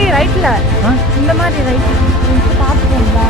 இப்படி ரைட்டில் இந்த மாதிரி ரைட் பார்த்துக்கோங்களா.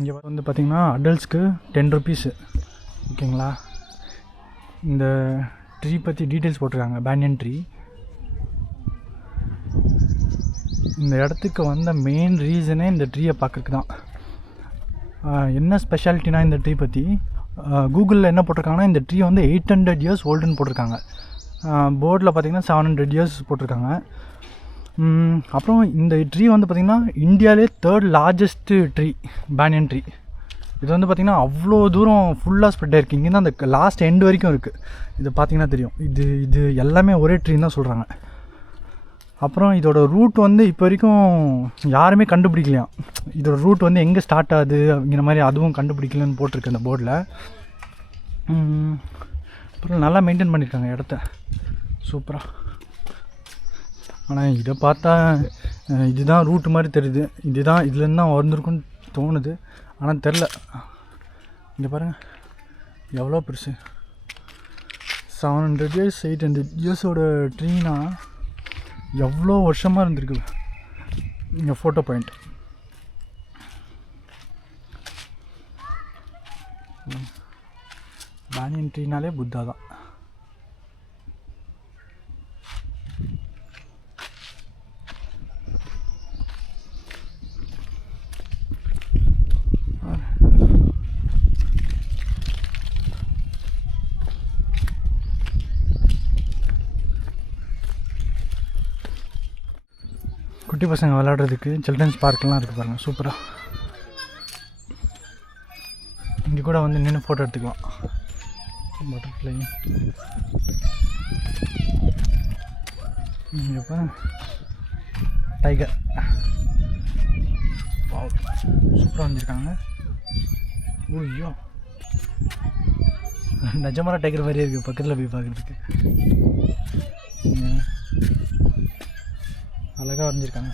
இங்கே வந்து பார்த்திங்கன்னா அடல்ட்ஸ்க்கு 10 ருபீஸு. ஓகேங்களா. இந்த ட்ரீ பற்றி டீட்டெயில்ஸ் போட்டிருக்காங்க. Banyan tree. இந்த இடத்துக்கு வந்த மெயின் ரீசனே இந்த ட்ரீயை பார்க்கறதுக்கு தான். என்ன ஸ்பெஷாலிட்டினா இந்த ட்ரீ பற்றி கூகுளில் என்ன போட்டிருக்காங்கன்னா இந்த ட்ரீ வந்து 800 இயர்ஸ் ஓல்டுன்னு போட்டிருக்காங்க. போர்டில் பார்த்திங்கன்னா 700 இயர்ஸ் போட்டிருக்காங்க. அப்புறம் இந்த ட்ரீ வந்து பார்த்திங்கன்னா இந்தியாவிலே 3rd largest tree banyan tree. இது வந்து பார்த்திங்கன்னா அவ்வளோ தூரம் ஃபுல்லாக ஸ்ப்ரெட் ஆகிருக்கு. இங்கேருந்து அந்த லாஸ்ட் எண்டு வரைக்கும் இருக்குது. இது பார்த்திங்கன்னா தெரியும். இது எல்லாமே ஒரே ட்ரீன்னு தான் சொல்கிறாங்க. அப்புறம் இதோட ரூட் வந்து இப்போ வரைக்கும் யாருமே கண்டுபிடிக்கலையாம். இதோட ரூட் வந்து எங்கே ஸ்டார்ட் ஆகுது அப்படிங்கிற மாதிரி அதுவும் கண்டுபிடிக்கலன்னு போட்டிருக்கு அந்த போர்டில். அப்புறம் நல்லா மெயின்டைன் பண்ணியிருக்காங்க இடத்த சூப்பராக. ஆனால் இதை பார்த்தா இதுதான் ரூட்டு மாதிரி தெரியுது. இதுலேருந்து தான் வந்திருக்குன்னு தோணுது. ஆனால் தெரில. இங்கே பாருங்கள் எவ்வளோ பெருசு. 700 இயர்ஸ் 800 இயர்ஸோட ட்ரீனா எவ்வளோ வருஷமாக இருந்திருக்கு. இங்கே ஃபோட்டோ பாயிண்ட். பேனியன் ட்ரீனாலே புத்தா தான். குட்டி பசங்க விளையாடுறதுக்கு சில்ட்ரன்ஸ் பார்க்கெலாம் இருக்குது பாருங்கள் சூப்பராக. இங்கே கூட வந்து நின்று ஃபோட்டோ எடுத்துக்கலாம். பட்டர்ஃப்ளை இங்கே பாருங்க. டைகர் சூப்பராக வந்துருக்காங்க. ஐயோ நிஜமான டைகர் மாதிரியே இருக்குது பக்கத்தில் போய் பார்க்குறதுக்கு. அழகாக வரைஞ்சிருக்காங்க.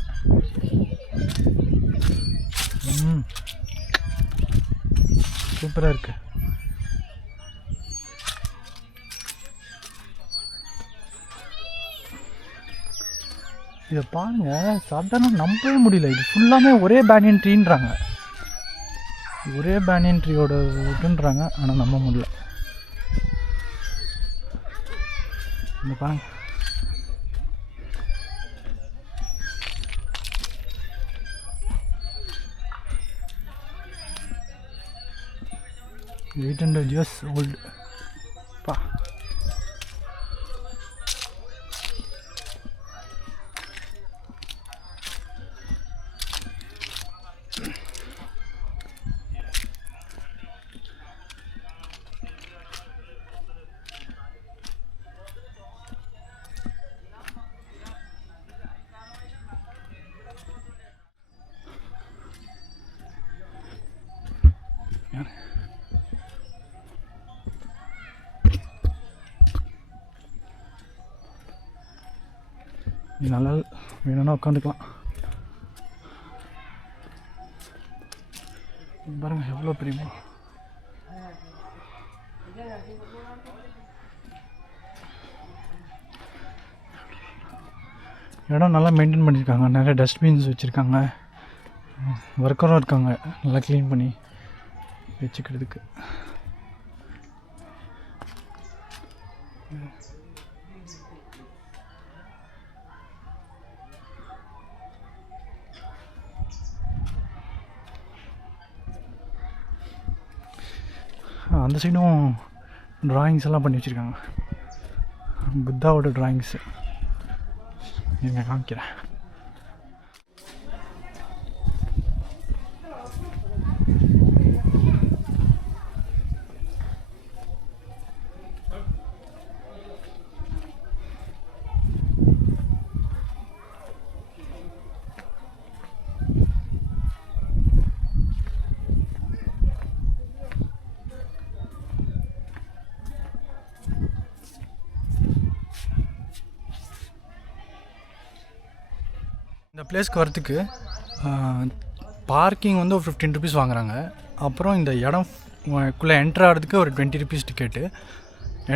சூப்பராக இருக்குது. இதை பாருங்கள். சாதாரண நம்பவே முடியல. இது ஃபுல்லாமே ஒரே பேனியன் ட்ரீன்றாங்க. ஒரே பேனியன் ட்ரீயோட இதுன்றாங்க. ஆனால் நம்ப முடியல. இந்த பாருங்க. $800 years old. பா வச்சுருக்கேன். நல்லா வேணும்னா உட்காந்துக்கலாம். பாருங்கள் எவ்வளோ பெரியமா. இடம் நல்லா மெயின்டைன் பண்ணியிருக்காங்க. நிறைய டஸ்ட்பின்ஸ் வச்சுருக்காங்க. ஒர்க்கரும் இருக்காங்க நல்லா க்ளீன் பண்ணி வச்சுக்கிறதுக்கு. அந்த சைடும் ட்ராயிங்ஸ் எல்லாம் பண்ணி வச்சுருக்காங்க. புத்தாவோட ட்ராயிங்ஸு நீங்கள் காமிக்கிறேன். இந்த பிளேஸ்க்கு வரத்துக்கு பார்க்கிங் வந்து ஒரு 15 ருபீஸ் வாங்குறாங்க. அப்புறம் இந்த இடம்குள்ளே என்ட்ரு ஆகிறதுக்கு ஒரு 20 ருபீஸ் டிக்கெட்டு.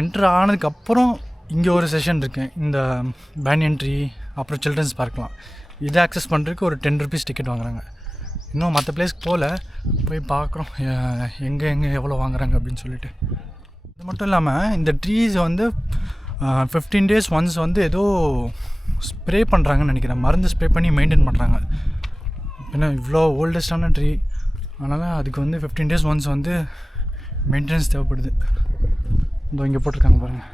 என்ட்ரு ஆனதுக்கப்புறம் இங்கே ஒரு செஷன் இருக்குது. இந்த பேனியன் ட்ரீ அப்புறம் சில்ட்ரன்ஸ் பார்க்கலாம். இதை ஆக்சஸ் பண்ணுறதுக்கு ஒரு 10 ருபீஸ் டிக்கெட் வாங்குறாங்க. இன்னும் மற்ற பிளேஸ்க்கு போய் பார்க்குறோம் எங்கே எவ்வளோ வாங்குறாங்க அப்படின்னு சொல்லிட்டு. இது மட்டும் இல்லாமல் இந்த ட்ரீஸ் வந்து 15 days ஒன்ஸ் வந்து ஏதோ ஸ்ப்ரே பண்ணுறாங்கன்னு நினைக்கிறேன். மருந்து ஸ்ப்ரே பண்ணி மெயின்டைன் பண்ணுறாங்க. ஏன்னா இவ்வளோ ஓல்டஸ்டான ட்ரீ, அதனால் அதுக்கு வந்து 15 days ஒன்ஸ் வந்து மெயின்டெனன்ஸ் தேவைப்படுது. இதோ இங்கே போட்டிருக்காங்க பாருங்கள்.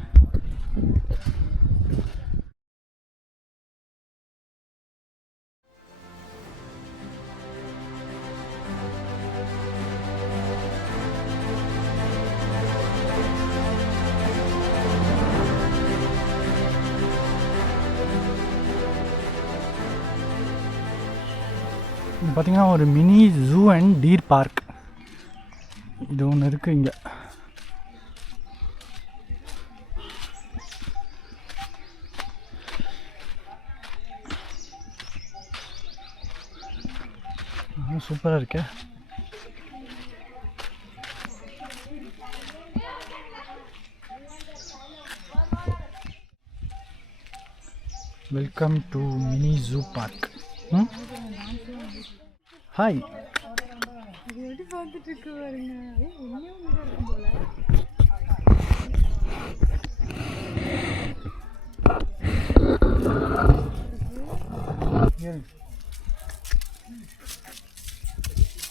பார்த்திங்கன்னா ஒரு mini zoo and deer park இது ஒன்று இருக்குது இங்கே. சூப்பராக இருக்கே. Welcome to mini zoo park. Hi. எப்படி பார்த்துட்டு இருக்கு பாருங்க. போல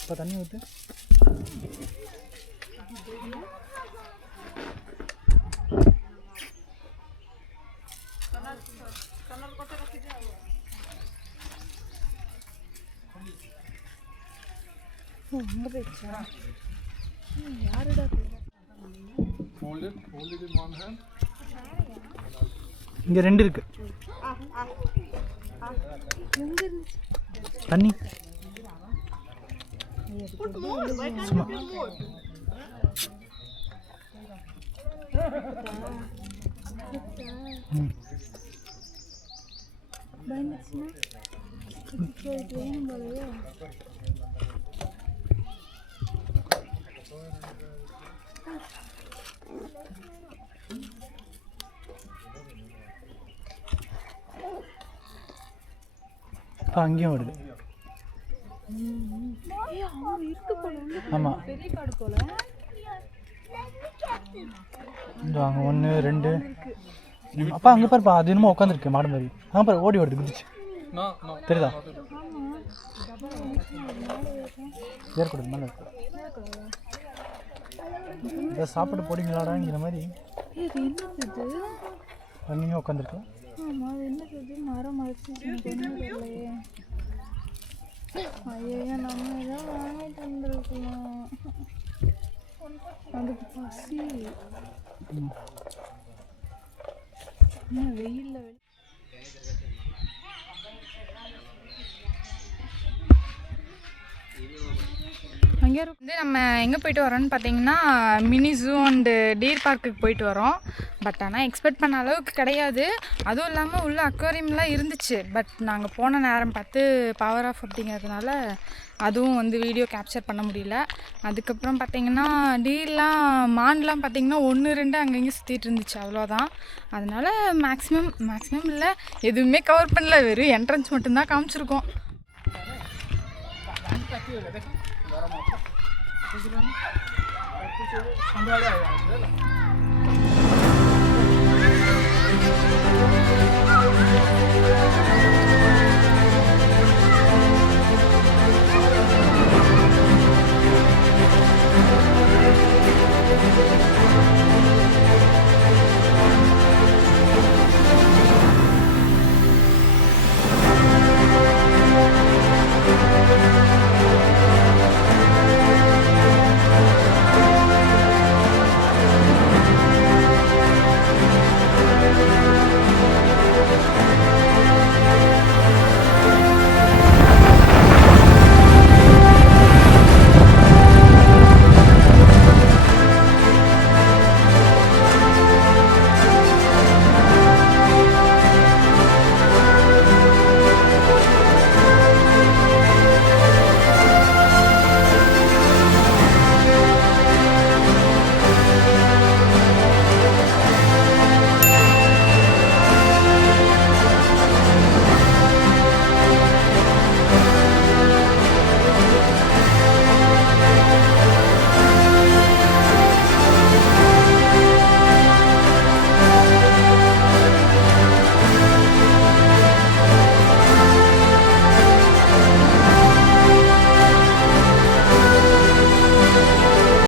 இப்போ தண்ணி ஊற்று. இங்கே 2 இருக்கு தண்ணி. சும்மா அங்கேயும் வருது. ஆமாம் இந்த அங்கே 1 2 அப்பா அங்கே பாருப்பா. அது என்னமோ உட்காந்துருக்கு மாடு மாதிரி. பாரு ஓடி வருது குதிச்சு. தெரியுதா? ஏற்கூடாது மேலே இருக்கு. இதை சாப்பிட்டு போடுங்களாடாங்கிற மாதிரி அங்கேயும் உட்காந்துருக்கு. மரம் மறைச்சில்லையே. ஐயோ நம்ம ஏதோ வாங்கிட்டு வந்துருக்கலாம். அதுக்கு பசி. வெயில்ல அங்கே வந்து நம்ம எங்கே போயிட்டு வரோன்னு பார்த்தீங்கன்னா மினி ஜூ அண்டு டீர் பார்க்குக்கு போயிட்டு வரோம். பட் ஆனால் எக்ஸ்பெக்ட் பண்ண அளவுக்கு கிடையாது. அதுவும் இல்லாமல் உள்ள அக்வாரியம்லாம் இருந்துச்சு. பட் நாங்கள் போன நேரம் பார்த்து பவர் ஆஃப் அப்படிங்கிறதுனால அதுவும் வந்து வீடியோ கேப்சர் பண்ண முடியல. அதுக்கப்புறம் பார்த்திங்கன்னா டீர்லாம் மான்லாம் பார்த்திங்கன்னா 1-2 அங்கங்கே சுற்றிட்டு இருந்துச்சு, அவ்வளோதான். அதனால் மேக்ஸிமம் இல்லை, எதுவுமே கவர் பண்ணல, வெறும் என்ட்ரன்ஸ் மட்டும்தான் காமிச்சிருக்கோம்.